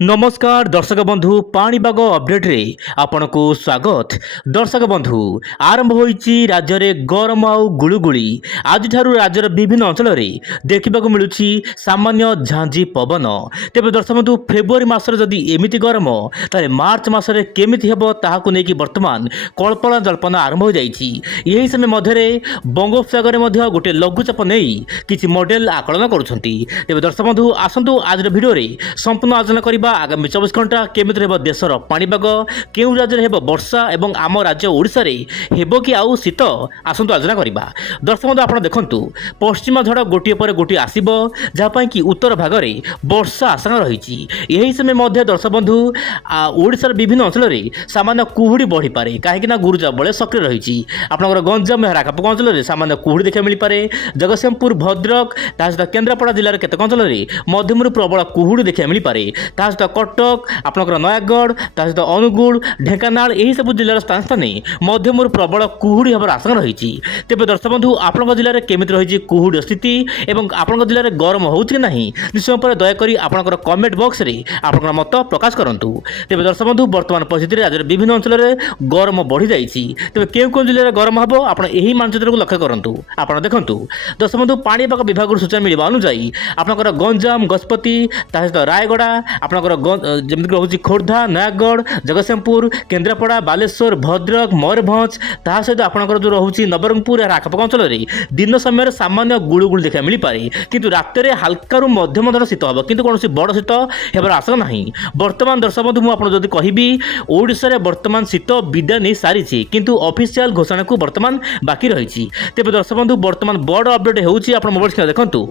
नमस्कार दर्शक बंधु पाणीपाग अपडेट रे आपनको स्वागत। दर्शक बंधु आरंभ होईची राज्य रे गरम आउ गुळुगुळी। आज ठारू राज्यर विभिन्न अंचल रे देखिबाकू मिलुछि सामान्य झांझी पवन। तेबे दर्शक बंधु फेब्रुआरी मासरे जदि एमिति गरम ताले मार्च मासरे केमिति हेबो ताहाकू नेकी वर्तमान कल्पना जल्पना आरंभ हो जाईछि। एही समय मध्यरे बंगोपसागर रे मध्य गोटे लघुचाप नेई किछि मॉडल आकलन करूछंती। तेबे दर्शक बंधु आसंतु आज भिडियो रे संपूर्ण आलोचना करिबा आगामी 24 घंटा केमिति हेबो देशर पाणीपाग, केउ राज्य हेबो वर्षा एवं आम राज्य ओडिशा रे हेबो कि आउ शीत आसंतु आलोचना करिबा। दर्शक बंधु आपण देखंतु पश्चिम झड़ गोटिए पर गोटिए आसीबो जहा पई कि उत्तर भाग रे वर्षा आशंका रहिछि। एही समय मध्य दर्शक बंधु ओडिशार विभिन्न अंचल रे सामान्य कुहुडी बढ़ी पारे काहे कि ना गुरुजा बळे सक्रिय रहिछि। आपनकर गंजाम हेराकाप अंचल रे सामान्य कुहुडी देखा मिली पारे। जगतसिंहपुर, भद्रक ता सहित केन्द्रापड़ा जिल्ला रे केतक अंचल रे मध्यमरु प्रबल कुहुडी देखा मिली पारे। ता सहित कटक, आपनकर नयागढ़ ता सहित अनुगुल, ढेंकानाल एही सब जिल्लार स्थान स्थाने मध्यमरु प्रबल कुहुडी हेबार आशंका रहिछि। तेबे दर्शक बंधु आपनकर जिल्ला रे केमिति रहिछि कुहुडी स्थिति एवं आपनकर जिल्ला रे गरम होउछि कि नाही निश्चय पर दया करी आपनकर कमेंट बॉक्स रे आपनकर मत प्रकाश करंतु। तेबे दर्शक बंधु वर्तमान परिस्थिति रे राज्य विभिन्न अंचल रे गरम बढ़ी जाईछि। तेबे केउ जिल्ला रे गरम हबो आपण एही मानचित्र को लक्ष्य करंतु। आपण देखंतु दर्शक बंधु पाणीपाग विभाग सूचना मिलिबा अनुसार आपनकर गंजाम, गजपति ता सहित रायगड़ा आपनकर जेमिति रहुछि खोर्धा, नयागढ़, जगतसिंहपुर, केन्द्रापड़ा, बालेश्वर, भद्रक, मयूरभंज ता सहित आपनकर जो रहुछि नवरंगपुर या आखपाख अंचल रे दिन समय सामान्य गुळुगुळी देखा मिली पारे। किंतु रात्रि हल्का मध्यम धर शीत हबो किंतु कोनोसी बड़ शीत हेबार आशंका नाही। वर्तमान दर्शक बंधु मु आपण जदि कहिबी ओडिसा रे वर्तमान शीत विदा नै सारिछि किंतु ऑफिशियल घोषणा को वर्तमान बाकी रहिछि। तेबे दर्शक बंधु वर्तमान बड़ अपडेट हेउछि आपण मोबाइल स्क्रीन देखंतु।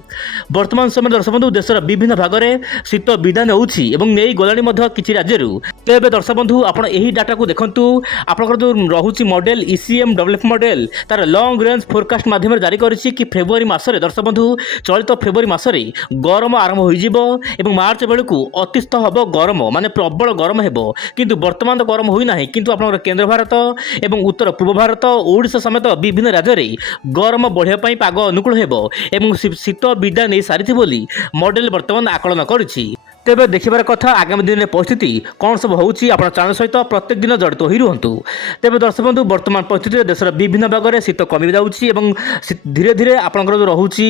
वर्तमान समय दर्शक बंधु देशर विभिन्न भाग रे शीत विदा नेउछि एवं नेई गलाणी मध्य किछि राज्यरु। तेबे दर्शक बंधु आपण एही डाटा को देखंतु। आपनकर जो रहुछि मॉडल ईसीएम डब्ल्यूएफ मॉडल तार लॉन्ग रेंज फोरकास्ट माध्यम रे जारी करिछि कि फेब्रुआरी मासरे दर्शक बंधु चलित फेब्रुआरी मासरे गरम आरंभ होई जिवो एवं मार्च बेलकु अतिस्थ हबो गरम माने प्रबल गरम हेबो। किंतु वर्तमान तो गरम होई नाही किंतु आपनकर केंद्र भारत एवं उत्तर पूर्व भारत ओडिशा समेत विभिन्न राज्य रे गरम बढ़िया पई पाग अनुकूल हेबो एवं शीत विदा नै सारिथि बोली मॉडल वर्तमान आकलन करिछि। तेबे देखिबार कथा आगामी दिन में परिस्थिति कौन सब होउछि आपण चैनल सहित प्रत्येक दिन जड़ित होई रुहंतु। तेबे दर्शक बंधु वर्तमान परिस्थिति देशर विभिन्न भाग में शीत कमी जाउछि एवं धीरे धीरे आपनकर जो रहुछि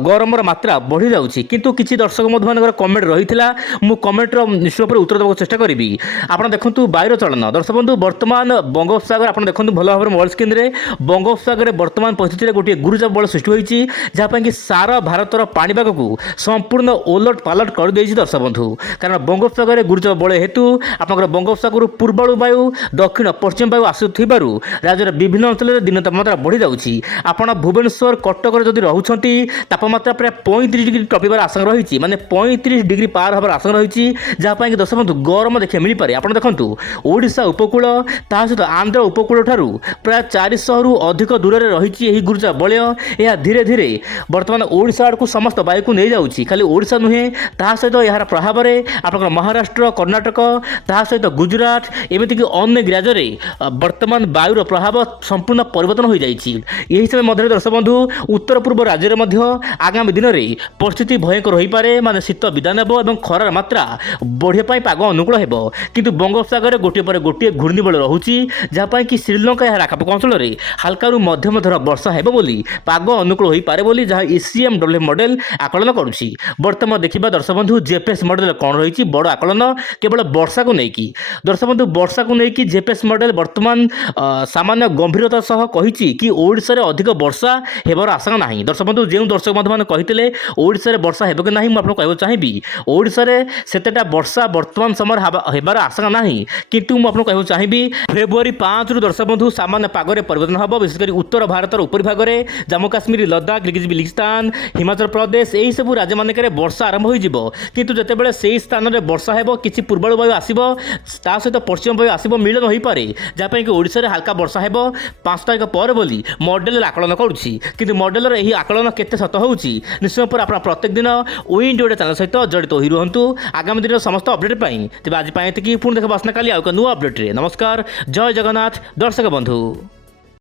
गरमर मात्रा बढ़ी जाउछि। किंतु किछि दर्शक मधुमानकर कमेंट रहिथिला मु कमेंट रो निश्चय पर उत्तर देबाक चेष्टा करिवि। आपण देखंतु वायुर चलन दर्शक बंधु वर्तमान बंगोपसागर आपण देखंतु भलो भाबरे मोबाइल स्क्रीन रे बंगोपसागर वर्तमान परिस्थिति रे गोटे गुरुचाप बल सृष्टि होईछि जहा पय कि सारा भारतर पाणीपाग को संपूर्ण ओलट पालट कर देछि। दर्शक बंधु कारण बंगोपसागर गुरुचाप बल हेतु आपनकर बंगोपसागर पूर्वाणु वायु दक्षिण पश्चिम वायु आसुथिबारु राज्यर विभिन्न अंचल रे दिन तापमात्रा बढ़ी जाउछि। आपण भुवनेश्वर कटक रे जदि रहुछंती तापमात्रा प्राय 35 डिग्री टपिबार आशंका रहिछि माने 35 डिग्री पार हबार आशंका रहिछि जहा पय कि दर्शक बंधु गरम देखि मिली पारे। आपण देखंतु ओडिशा उपकूल ता सहित आंध्र उपकूल ठारू प्राय 400 रु अधिक दूर रे रहिछि एही गुरुचाप बलय। या धीरे धीरे वर्तमान ओडिशा आडकु समस्त वायु को नै जाउछि। खाली ओडिशा नुहे ता सहित यार प्रभाव आपनकर महाराष्ट्र, कर्णाटक ता सहित गुजरात एमिति कि अन्य राज्य रे वर्तमान वायुर प्रभाव संपूर्ण परिवर्तन हो जाइछि। एही समय मध्य दर्शक बंधु उत्तर पूर्व राज्य रे मध्य आगामी दिन रे परिस्थिति भयंकर होई पारे माने शीत विदान हेबो एवं खरार मात्रा बढ़िया पई पाग अनुकूल हेबो। किंतु बंगोपसागर गोटे पर गोटे घूर्णिबल रहुछि जहा पई कि श्रीलंका या आखपाख अंचल रे हल्का रु मध्यम धर वर्षा हेबो बोली पाग अनुकूल होई पारे बोली जहा ईसीएम डब्ल्यूएफ मॉडल आकलन करूछि। वर्तमान देखिबा दर्शक बंधु जेपीएस मॉडल कौन रही बड़ आकलन केवल वर्षा को लेकिन दर्शक बंधु वर्षा को लेकिन जेपीएस मॉडल वर्तमान सामान्य गंभीरता सह कही कि ओडिशा रे अधिक वर्षा हेबार आशंका नाही। दर्शक बंधु जो दर्शक बंधु मैंने कही ओडिशा रे वर्षा हेबो कि नाही मुझे कहना चाहिए ओडिशा रे सेतेटा वर्षा वर्तमान समय हेबार आशंका नाही। किंतु मुझे कहना चाहिए फेब्रुआरी 5 रु दर्शक बंधु सामान्य पागरे परिवर्तन हम विशेषकर उत्तर भारतर उपरी भाग में जम्मू काश्मीर, लद्दाख, किर्गिस्तान, हिमाचल प्रदेश यही सब राज्य मानक वर्षा आरंभ हो किंतु जितेबाला से स्थान में वर्षा हेबो किछि पूर्वाणु वायु आसीबो ता सहित पश्चिम वायु आसीबो मिलन होई पारे जहा पय कि ओडिसा रे हल्का वर्षा हेबो 5 तारिख पर बोली मॉडल आकलन करूछि। किंतु मॉडल रे एही आकलन केते सत होउछि निश्चय पर आपण प्रत्येक दिन ओइंड ओडे चैनल सहित जड़ित होई रहंतु आगामी दिन समस्त अपडेट पई। तेबे आज पय एतिकी पुणी देखबा आसना काली आ नुवा अपडेट रे। नमस्कार, जय जगन्नाथ दर्शक बंधु।